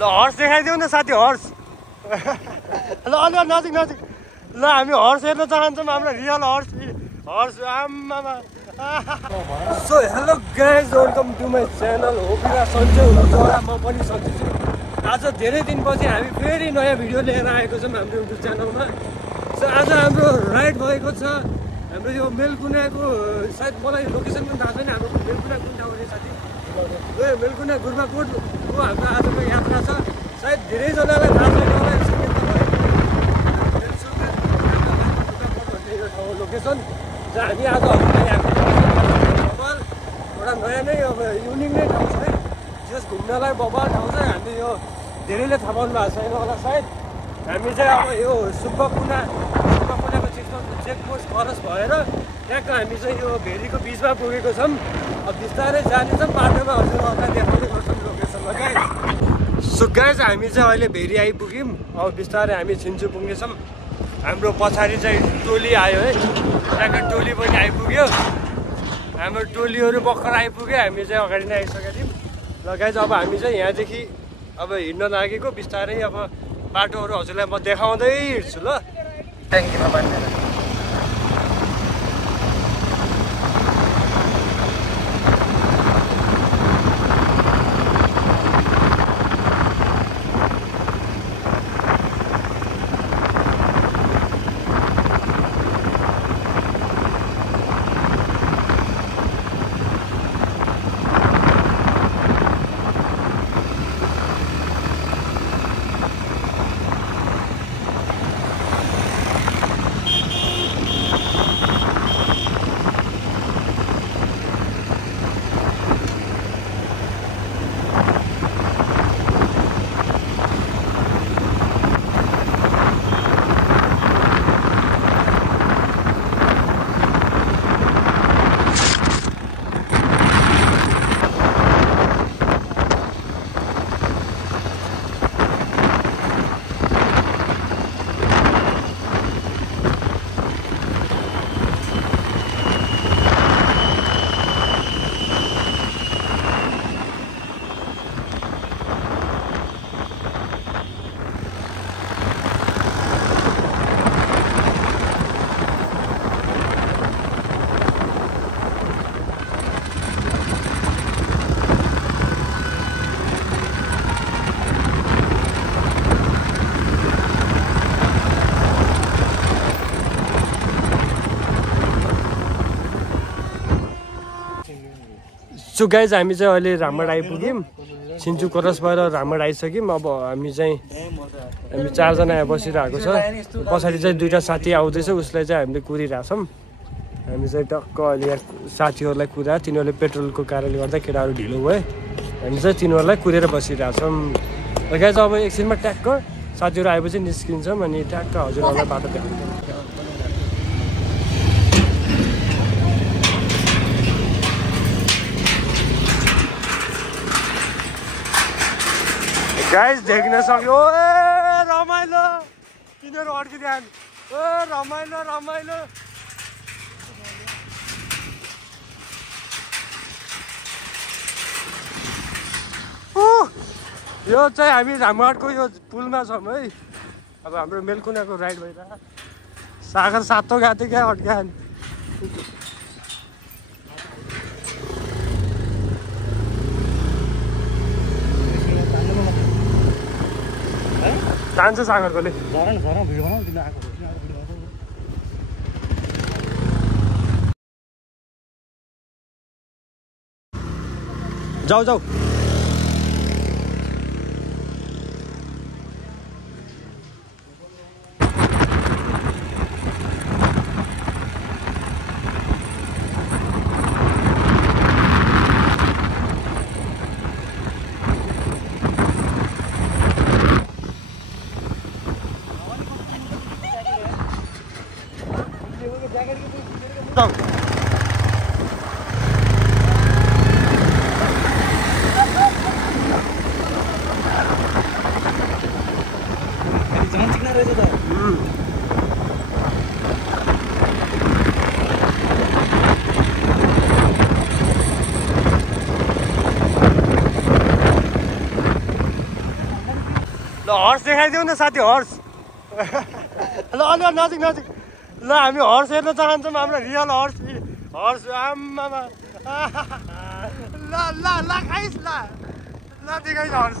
ल हर्स देखाइदेऊ न साथी हर्स ल अलि नजिक नजिक ल हामी हर्स हेर्न चाहन्छौँ हाम्रो रियल हर्स हर्स आम्मामा so hello guys welcome to my channel हो बिरा सन्चै हुनुहुन्छ होला म पनि सन्चै छु आज धेरै दिनपछि हामी फेरि नयाँ भिडियो लिएर आएको छौँ हाम्रो युट्युब च्यानलमा सो आज हाम्रो राइड भएको छ हाम्रो यो मेलकुनाको सायद मलाई लोकेसन पनि थाहा छैन हाम्रो मेलकुना कुन ठाउँ हो साथी मेलकुना गुर्बाकोटको हाम्रो आजको यात्रा छ सायद धेरैजनालाई थाहा छैन होला लोकेसन जहाँ हामी आज एउटा नयाँ नै अब युनिक नै ठाउँ छ है जस घुम्नलाई बबाल ठाउँ छ हामी यो धेरैले थाहा पाउनु भएको छैन होला सायद हामी चाहिँ अब यो सुब्बाकुनाको चेकपोस्ट क्रस भएर त्यहाँको हामी चाहिँ यो भेरीको बिचमा पुगेको छौँ अब बिस्तारै जानेछौँ बाटोमा हजुरहरूलाई देखाउने गर्छौँ लोकेसनमा गाइज सो गाइज हामी चाहिँ अहिले भेरी आइपुग्यौँ अब बिस्तारै हामी छिन्चु पुग्नेछौँ हाम्रो पछाडि चाहिँ टोली आयो है त्यहाँको टोली पनि आइपुग्यो हाम्रो टोलीहरू भर्खर आइपुग्यो हामी चाहिँ अगाडि नै आइसकेका थियौँ ल गाइज अब हामी चाहिँ यहाँदेखि अब हिँड्न लागेको बिस्तारै अब बाटोहरू हजुरलाई म देखाउँदै हिँड्छु ल ट्याङ्कीमा बाँधेर सो गाइज हामी चाहिँ अहिले रामगढ आइपुग्यौँ छिन्चु क्रस भएर रामगढ आइसक्यौँ अब हामी चारजना यहाँ बसिरहेको छ पछाडि चाहिँ दुईवटा साथी आउँदैछ उसलाई चाहिँ हामीले कुरिरहेछौँ हामी चाहिँ टक्क अहिले यहाँ साथीहरूलाई कुरायो तिनीहरूले पेट्रोलको कारणले गर्दा केटाहरू ढिलो भयो हामी चाहिँ तिनीहरूलाई कुरेर बसिरहेछौँ गाइज अब एकछिनमा ट्याक्क साथीहरू आएपछि निस्किन्छौँ अनि ट्याक्क हजुरहरूलाई बाटो देखाउँछौँ गाइस देख्न सक्यो ए रमाइलो तिनीहरू अड्किदिहान ए रमाइलो रमाइलो यो चाहिँ हामी रामगढको यो पुलमा छौँ है अब हाम्रो मेलकुनाको राइड भइरहेको सागर सातो गएको क्या अड्किहान जान्छ सागरकोले जाऊ जाऊ हर्स देखाइदिउँ न साथी, हर्स। ल अलि नजिक नजिक। ल हामी हर्स हेर्न चाहन्छौँ, हाम्रो रियल हर्स। हर्स आम्मामा। ल ल ल गाइस, ल ल देखाइस हर्स।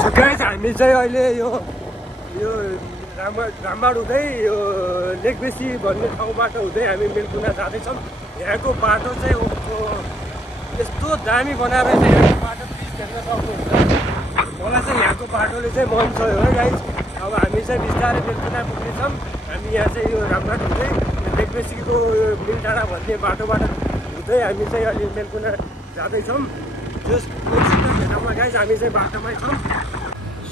सो गाइस हामी चाहिँ अहिले यो रामबाड हुँदै यो लेकबेसी भन्ने ठाउँबाट हुँदै हामी मेलकुना जाँदैछौँ। यहाँको बाटो चाहिँ यस्तो दामी बनाएर चाहिँ यहाँको बाटो प्लिज हेर्न सक्नुहुन्छ। मलाई चाहिँ यहाँको बाटोले चाहिँ मन छ है गाइस। अब हामी चाहिँ बिस्तारै मेलकुना पुग्नेछौँ। हामी यहाँ चाहिँ यो रामबाड हुँदै लेकबेसीको मिल डाँडा भन्ने बाटोबाट हुँदै हामी चाहिँ अहिले मेलकुना जाँदैछौँ। जस भेटाउमा गाइस हामी चाहिँ बाटोमै छौँ।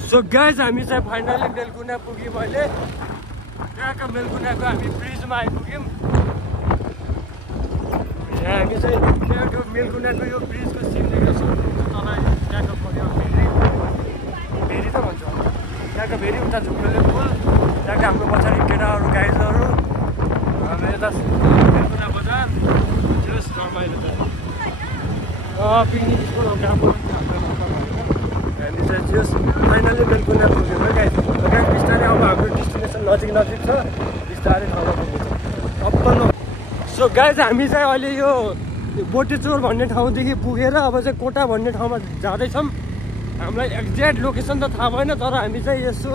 सो गाइस हामी चाहिँ फाइनली मेलकुना पुग्यौँ। अहिले त्यहाँको मेलकुनाको हामी ब्रिजमा आइपुग्यौँ। यहाँ हामी चाहिँ त्यहाँको मेलकुनाको यो ब्रिजको सिन देख्न सक्नुहुन्छ। तल त्यहाँको पऱ्यो भेरी त भन्छ, त्यहाँको भेरी उता झुक्रेले पुल, त्यहाँको हाम्रो पछाडि केटाहरू गाइजहरू, हाम्रो यता मेलकुना बजार जस रमाइलो छ। पिकनिक स्पोट हाम्रो हामी चाहिँ जस फाइनली मेलकुना पुग्यौँ है गाइस। बिस्तारै अब हाम्रो डेस्टिनेसन नजिक नजिक छ, बिस्तारै ठाउँमा पुग्नेछ तप्पल। सो गाइस हामी चाहिँ अहिले यो बोटेचोर भन्ने ठाउँदेखि पुगेर अब चाहिँ कोटा भन्ने ठाउँमा जाँदैछौँ। हामीलाई एक्ज्याक्ट लोकेसन त थाहा भएन, तर हामी चाहिँ यसो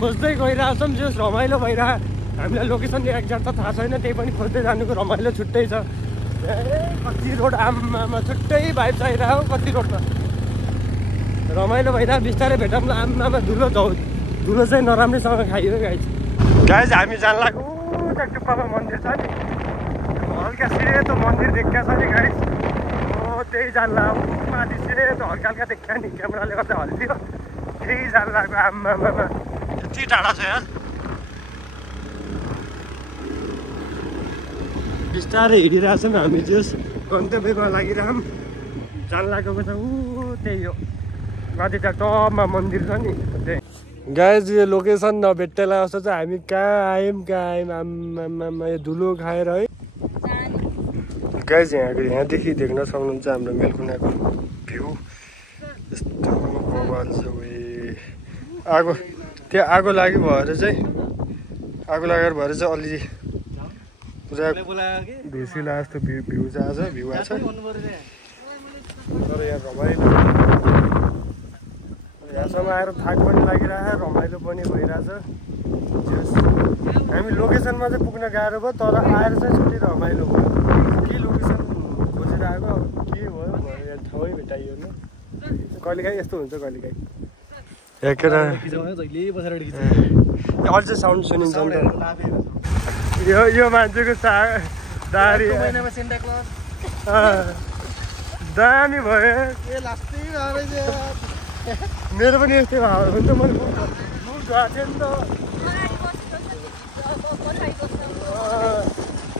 खोज्दै गइरहेछौँ। जस रमाइलो भइरह। हामीलाई लोकेसन एक्ज्याक्ट त थाहा छैन, त्यही पनि खोज्दै जानुको रमाइलो छुट्टै छ। कति रोड आम्मामा छुट्टै भाइब आइरह हो कति रोडमा, रमाइलो भइरह। बिस्तारै भेटौँ न। आम्मामा धुलो चाहिँ नराम्रैसँग खाइयो गाइस। गाइस हामी जान लाग्यो त्यहाँ टुप्पामा मन्दिर छ नि, हल्का सेतो मन्दिर देखिया छ नि गाइस। त्यही जान लाग्यो माथि सेतो हल्का हल्का देखिया नि, क्यामेराले गर्दा हल्लियो। त्यही जान लाग्यो। आम्मामा यति टाढा छ यार। बिस्तारै हिँडिरहेछौँ हामी। जस गन्तव्यमा लागिरहौँ। जान लागेको छ त्यही हो माथि त्यहाँ टपमा मन्दिर छ नि त्यही। गाइस यो लोकेसन नभेट्टेला जस्तो चाहिँ हामी कहाँ आयौँ आम्मामा यो धुलो खाएर है गाइस। यहाँदेखि देख्न सक्नुहुन्छ हाम्रो मेलकुनाको भ्यू यस्तो बवाल छ। आगो त्यो आगो लागि भएर चाहिँ आगो लागेर भएर चाहिँ अलि पुरा ढुसिला जस्तो भ्यू छ आज। भ्यू आएको छ तर यहाँ रमाइलो। यहाँसम्म आएर थाक पनि लागिरहेको, रमाइलो पनि भइरहेछ। हामी लोकेसनमा चाहिँ पुग्न गाह्रो भयो, तर आएर चाहिँ छुट्टै रमाइलो भयो। के लोकेसन खोजेर आएको अब के भयो यहाँ ठाउँै भेटाइयो नि। कहिलेकाहीँ यस्तो हुन्छ कहिलेकाहीँ। अझ साउन्ड सुनिन्छ नि त। यो मान्छेको दारी दामी भयो। मेरो पनि यस्तै भयो भने त मैले मुख धोएको थिएँ नि त।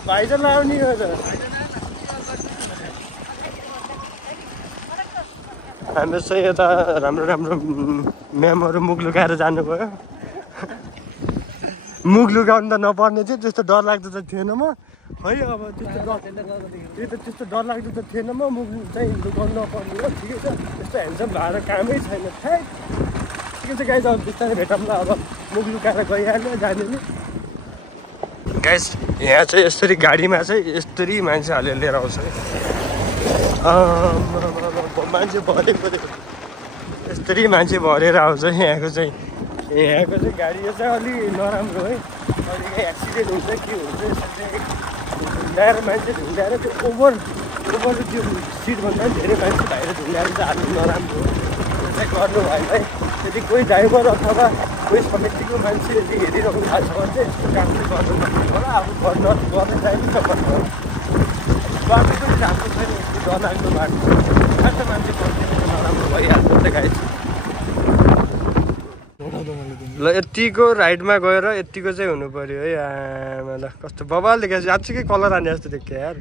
भाइ चाहिँ लाउने हो त। हाम्रो चाहिँ यता राम्रो म्यामहरू मुख लुकाएर जानुभयो। मुख लुकाउनु त नपर्ने थियो, त्यस्तो डरलाग्दो त थिएन म है। अब त्यस्तो डरलाग्दो त थिएन म। मुख चाहिँ लुकाउनु नपर्ने हो, ठिकै छ। त्यस्तो ह्यान्डसम भएर कामै छैन। ठिकै छ गाइस, अब बिस्तारै भेटौँ ल। अब मुख लुकाएर गइहाल्यो जाने नि गाइस। यहाँ चाहिँ यसरी गाडीमा चाहिँ यसरी मान्छेहरूले लिएर आउँछ है। मान्छे भरेको यस्तरी मान्छे भरेर आउँछ यहाँको चाहिँ। गाडी यो चाहिँ अलि नराम्रो है, अलिक एक्सिडेन्ट हुन्छ के हुन्छ। ढुङ्गाएर मान्छे ढुङ्गाएर त्यो ओभर त्यो सिटभन्दा पनि धेरै मान्छे बाहिर ढुङ्गाएर चाहिँ हाल्नु नराम्रो हो। त्यो चाहिँ गर्नु भएन है। यदि कोही ड्राइभर अथवा कोही समितिको मान्छे यदि हेरिरहनु भएको छ भने चाहिँ यस्तो काम चाहिँ गर्नु नपर्छ होला। अब गर्न चाहिँ सक्छ। बाटो पनि राम्रो छैन, यस्तो डरलाग्दो बाटो खासै मान्छे नराम्रो भइहाल्छ नि त गाइस। ल यतिको राइडमा गएर यतिको चाहिँ हुनु पऱ्यो है। आमालाई कस्तो बबाल देखाएको छ। आजकै कलर आने जस्तो देख्यो यार।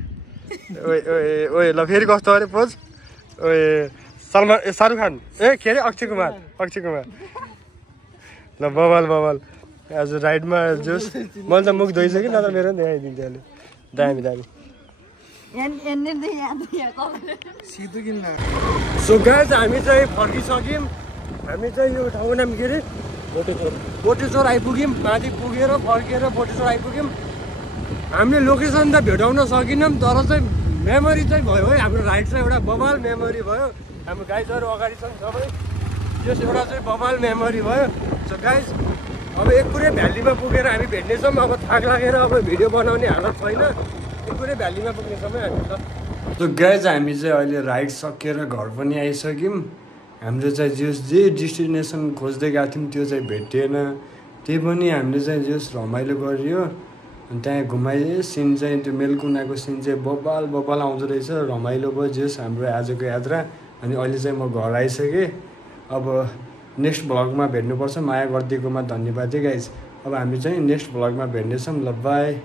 ओए ल फेरि कस्तो अरे पोज। शाहरुख खान के अरे अक्षय कुमार ल बबाल आज राइडमा जोस्। मैले त मुख धोइसकेँ, नत्र मेरो पनि देखाइदिन्थेँ अहिले। दामी सो गाइस हामी चाहिँ फर्किसक्यौँ हामी चाहिँ यो ठाउँको नाम के अरे बोटेश्वर आइपुग्यौँ माथि पुगेर फर्केर बोटेश्वर आइपुग्यौँ हामीले लोकेसन त भेटाउन सकेनौँ तर चाहिँ मेमोरी चाहिँ भयो है हाम्रो राइड चाहिँ एउटा बबाल मेमोरी भयो हाम्रो गाइजहरू अगाडि छन् सबै त्यस एउटा चाहिँ बबाल मेमोरी भयो सो गाइज अब एक पुरै भ्यालीमा पुगेर हामी भेट्नेछौँ अब थाक लागेर अब भिडियो बनाउने हालत छैन एक पुरै भ्यालीमा पुग्नेछौँ है हामी त सो गाइज हामी चाहिँ अहिले राइड सकेर घर पनि आइसक्यौँ हाम्रो चाहिँ जे डेस्टिनेसन खोज्दै गएको थियौँ त्यो चाहिँ भेटिएन त्यही पनि हामीले चाहिँ जस रमाइलो गरियो अनि त्यहाँ घुमाइयो सिन चाहिँ त्यो मेलकुनाको सिन चाहिँ बबाल आउँदो रहेछ रमाइलो भयो जस हाम्रो आजको यात्रा अनि अहिले चाहिँ म घर आइसकेँ अब नेक्स्ट भ्लगमा भेट्नुपर्छ माया गरिदिएकोमा धन्यवाद है गाइज अब हामी चाहिँ नेक्स्ट भ्लगमा भेट्नेछौँ ल बाई